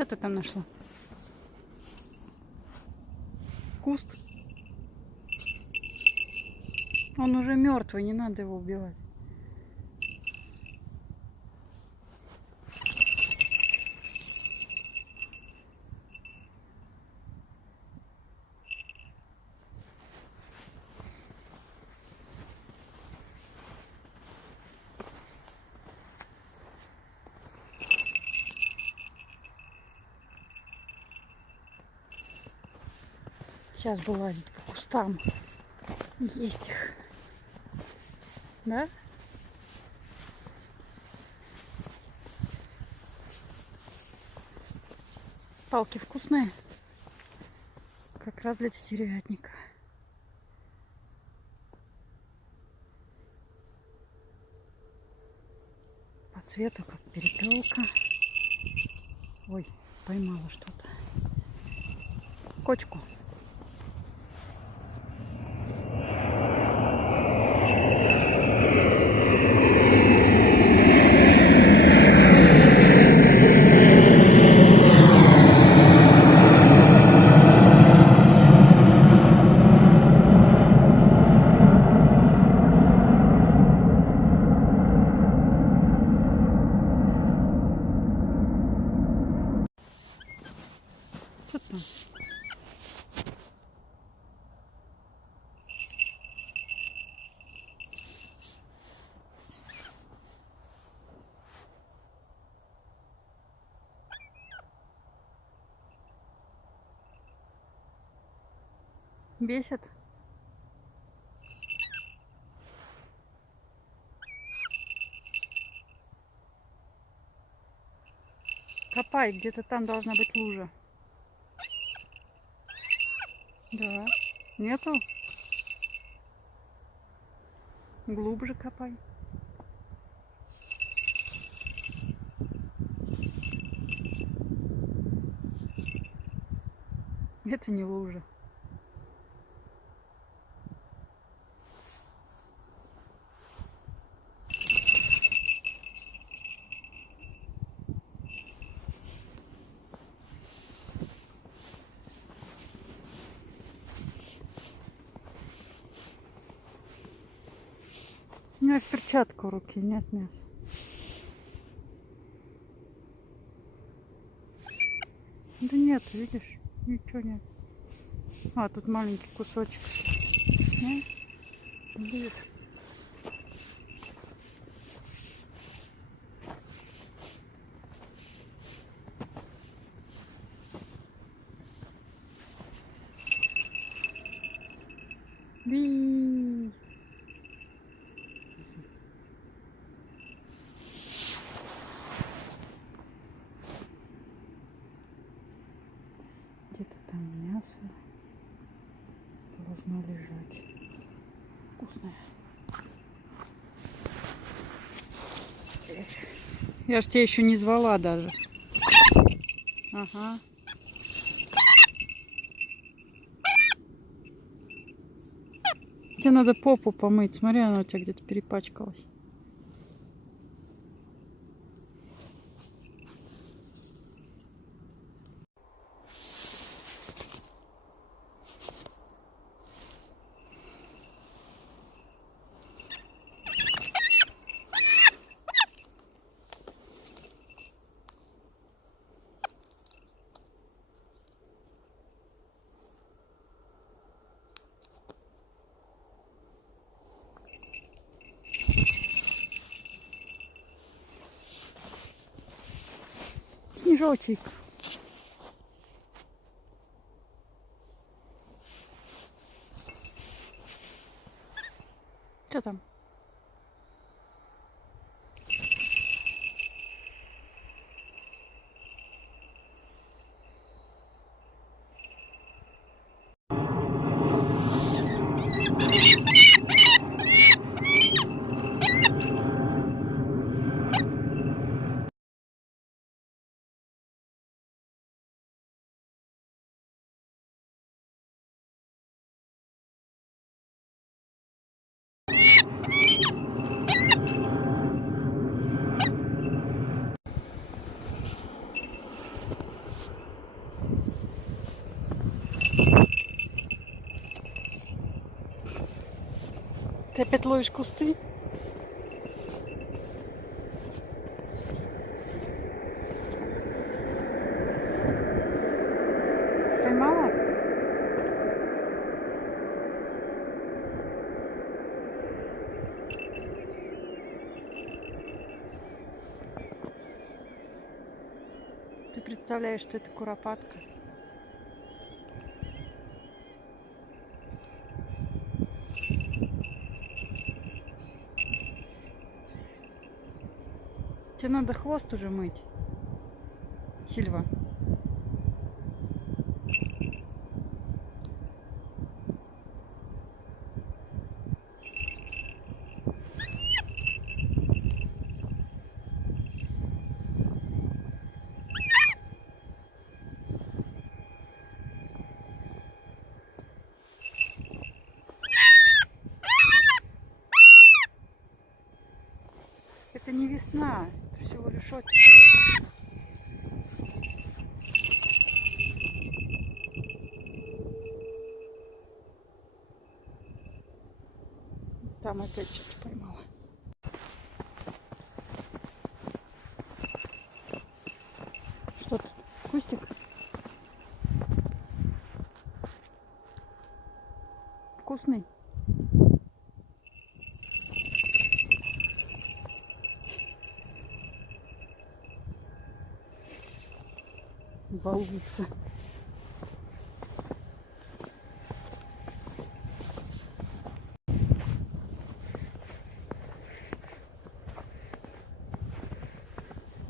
Что ты там нашла? Куст? Он уже мертвый, не надо его убивать. Сейчас бы лазить по кустам. Есть их. Да? Палки вкусные. Как раз для тетеревятника. По цвету как перепелка. Ой, поймала что-то. Кочку. Что там? Бесит? Копай, где-то там должна быть лужа. Да. Нету? Глубже копай. Это не лужа. У меня перчатка в руке, нет мяса. Да нет, видишь, ничего нет. А, тут маленький кусочек. Нет? Видишь? Би. Где-то там мясо должно лежать. Вкусное. Я ж тебя еще не звала даже. Ага. Тебе надо попу помыть. Смотри, она у тебя где-то перепачкалась. Снежочек. Что там? Ты опять ловишь кусты? Поймала? Ты представляешь, что это куропатка? Тебе надо хвост уже мыть, Сильва. Это не весна, это всего лишь оттепель. Там опять что-то поймала. Что тут? Кустик? Вкусный? Балуется.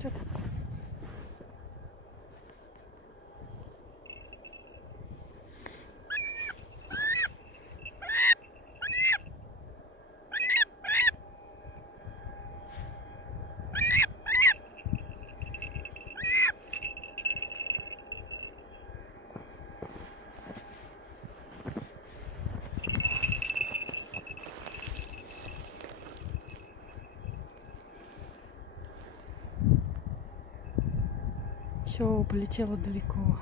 Что тут? Все, полетело далеко.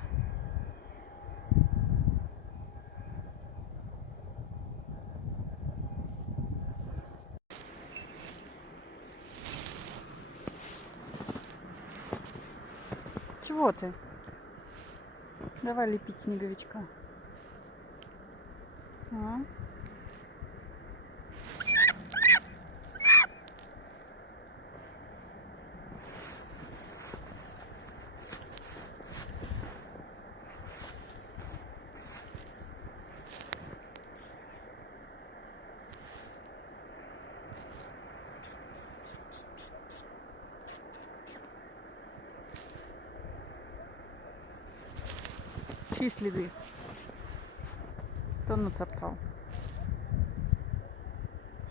Чего ты? Давай лепить снеговичка. А? Чьи следы? Кто натоптал?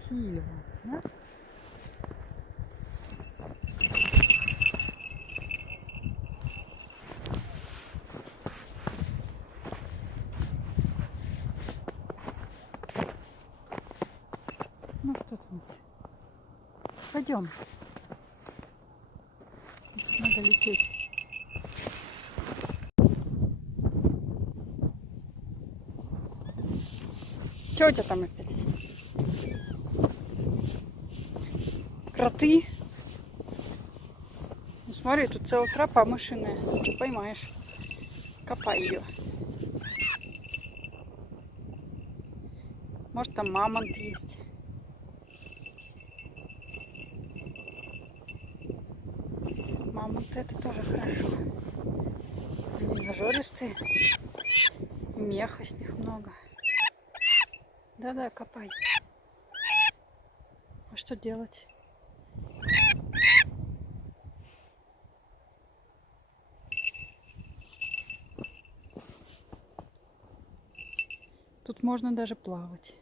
Сильва, да? Ну что там? Пойдем. Надо лететь. Что у тебя там опять? Кроты? Ну, смотри, тут целая тропа мышиная. Ты поймаешь. Копай ее. Может, там мамонт есть. Мамонты — это тоже хорошо. Они нажористые. И меха с них много. Да-да, копай. А что делать? Тут можно даже плавать.